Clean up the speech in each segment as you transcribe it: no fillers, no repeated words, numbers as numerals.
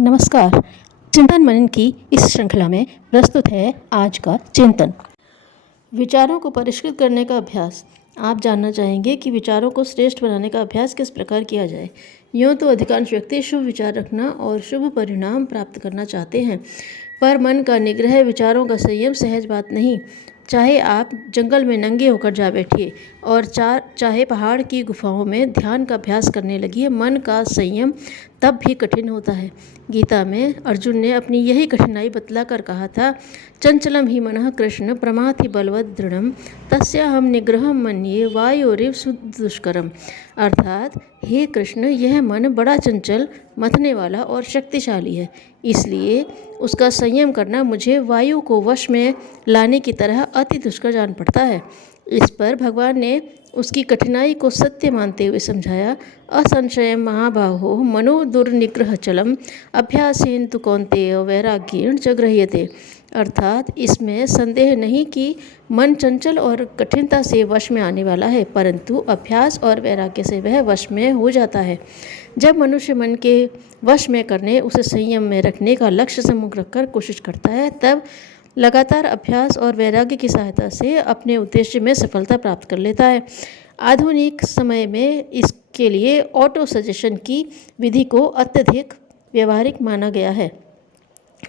नमस्कार। चिंतन मनन की इस श्रृंखला में प्रस्तुत है आज का चिंतन। विचारों को परिष्कृत करने का अभ्यास। आप जानना चाहेंगे कि विचारों को श्रेष्ठ बनाने का अभ्यास किस प्रकार किया जाए। यूँ तो अधिकांश व्यक्ति शुभ विचार रखना और शुभ परिणाम प्राप्त करना चाहते हैं, पर मन का निग्रह, विचारों का संयम सहज बात नहीं। चाहे आप जंगल में नंगे होकर जा बैठिए और चाहे पहाड़ की गुफाओं में ध्यान का अभ्यास करने लगिए, मन का संयम तब भी कठिन होता है। गीता में अर्जुन ने अपनी यही कठिनाई बतलाकर कहा था, चंचलम ही मनः कृष्ण प्रमाथि बलवद दृढ़म तस्याहम निग्रहम मन्ये वायोरिव दुष्करम। अर्थात, हे कृष्ण, यह मन बड़ा चंचल, मथने वाला और शक्तिशाली है, इसलिए उसका संयम करना मुझे वायु को वश में लाने की तरह अति दुष्कर जान पड़ता है। इस पर भगवान ने उसकी कठिनाई को सत्य मानते हुए समझाया, असंशय महाबाहो मनो दुर्निग्रह चलम अभ्यासेन तु कौन्तेय वैराग्येण च गृह्यते। अर्थात, इसमें संदेह नहीं कि मन चंचल और कठिनता से वश में आने वाला है, परंतु अभ्यास और वैराग्य से वह वश में हो जाता है। जब मनुष्य मन के वश में करने, उसे संयम में रखने का लक्ष्य सम्मुख रखकर कोशिश करता है, तब लगातार अभ्यास और वैराग्य की सहायता से अपने उद्देश्य में सफलता प्राप्त कर लेता है। आधुनिक समय में इसके लिए ऑटो सजेशन की विधि को अत्यधिक व्यवहारिक माना गया है।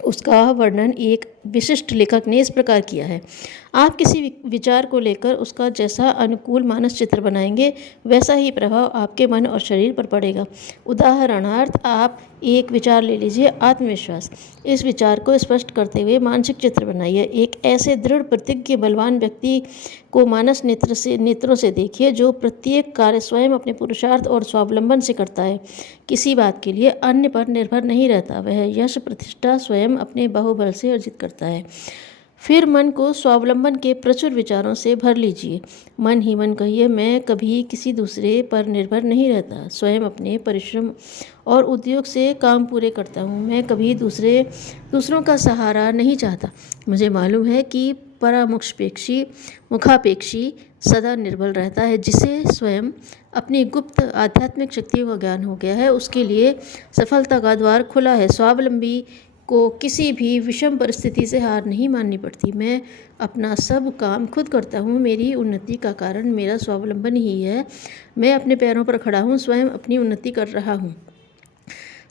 उसका वर्णन एक विशिष्ट लेखक ने इस प्रकार किया है, आप किसी विचार को लेकर उसका जैसा अनुकूल मानस चित्र बनाएंगे, वैसा ही प्रभाव आपके मन और शरीर पर पड़ेगा। उदाहरणार्थ, आप एक विचार ले लीजिए, आत्मविश्वास। इस विचार को स्पष्ट करते हुए मानसिक चित्र बनाइए। एक ऐसे दृढ़ प्रतिज्ञ बलवान व्यक्ति को मानस नेत्रों से देखिए, जो प्रत्येक कार्य स्वयं अपने पुरुषार्थ और स्वावलंबन से करता है, किसी बात के लिए अन्य पर निर्भर नहीं रहता। वह यश प्रतिष्ठा स्वयं अपने बाहुबल से अर्जित करता है। फिर मन को स्वावलंबन के प्रचुर विचारों से भर लीजिए। मन ही मन कहिए, मैं कभी किसी दूसरे पर निर्भर नहीं रहता, स्वयं अपने परिश्रम और उद्योग से काम पूरे करता हूँ। मैं कभी दूसरों का सहारा नहीं चाहता। मुझे मालूम है कि मुखापेक्षी सदा निर्बल रहता है। जिसे स्वयं अपनी गुप्त आध्यात्मिक शक्तियों का ज्ञान हो गया है, उसके लिए सफलता का द्वार खुला है। स्वावलंबी को किसी भी विषम परिस्थिति से हार नहीं माननी पड़ती। मैं अपना सब काम खुद करता हूँ। मेरी उन्नति का कारण मेरा स्वावलंबन ही है। मैं अपने पैरों पर खड़ा हूँ, स्वयं अपनी उन्नति कर रहा हूँ।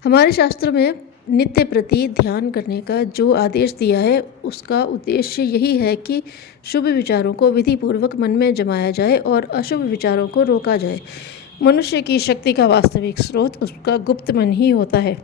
हमारे शास्त्रों में नित्य प्रति ध्यान करने का जो आदेश दिया है, उसका उद्देश्य यही है कि शुभ विचारों को विधिपूर्वक मन में जमाया जाए और अशुभ विचारों को रोका जाए। मनुष्य की शक्ति का वास्तविक स्रोत उसका गुप्त मन ही होता है।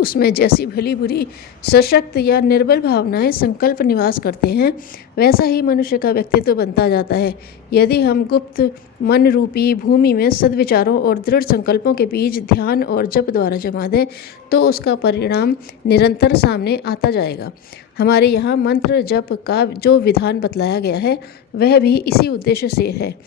उसमें जैसी भली बुरी, सशक्त या निर्बल भावनाएं संकल्प निवास करते हैं, वैसा ही मनुष्य का व्यक्तित्व बनता जाता है। यदि हम गुप्त मन रूपी भूमि में सद्विचारों और दृढ़ संकल्पों के बीज ध्यान और जप द्वारा जमा दें, तो उसका परिणाम निरंतर सामने आता जाएगा। हमारे यहाँ मंत्र जप का जो विधान बतलाया गया है, वह भी इसी उद्देश्य से है।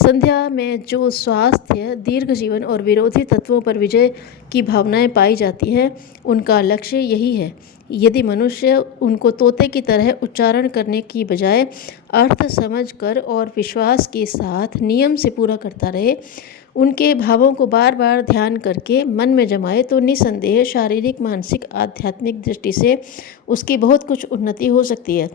संध्या में जो स्वास्थ्य, दीर्घ जीवन और विरोधी तत्वों पर विजय की भावनाएं पाई जाती हैं, उनका लक्ष्य यही है। यदि मनुष्य उनको तोते की तरह उच्चारण करने की बजाय अर्थ समझकर और विश्वास के साथ नियम से पूरा करता रहे, उनके भावों को बार बार ध्यान करके मन में जमाए, तो निसंदेह शारीरिक, मानसिक, आध्यात्मिक दृष्टि से उसकी बहुत कुछ उन्नति हो सकती है।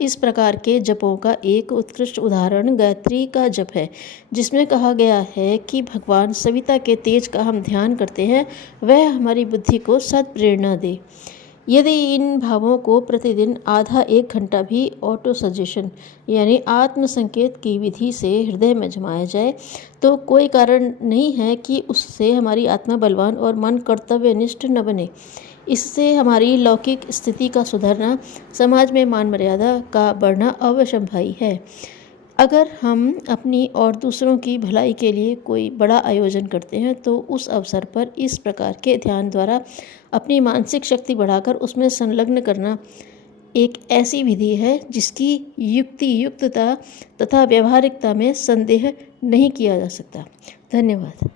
इस प्रकार के जपों का एक उत्कृष्ट उदाहरण गायत्री का जप है, जिसमें कहा गया है कि भगवान सविता के तेज का हम ध्यान करते हैं, वह हमारी बुद्धि को सत्प्रेरणा दे। यदि इन भावों को प्रतिदिन आधा एक घंटा भी ऑटो सजेशन यानी आत्म संकेत की विधि से हृदय में जमाया जाए, तो कोई कारण नहीं है कि उससे हमारी आत्मा बलवान और मन कर्तव्यनिष्ठ न बने। इससे हमारी लौकिक स्थिति का सुधरना, समाज में मान मर्यादा का बढ़ना अवश्यंभावी है। अगर हम अपनी और दूसरों की भलाई के लिए कोई बड़ा आयोजन करते हैं, तो उस अवसर पर इस प्रकार के ध्यान द्वारा अपनी मानसिक शक्ति बढ़ाकर उसमें संलग्न करना एक ऐसी विधि है जिसकी युक्तियुक्तता तथा व्यावहारिकता में संदेह नहीं किया जा सकता। धन्यवाद।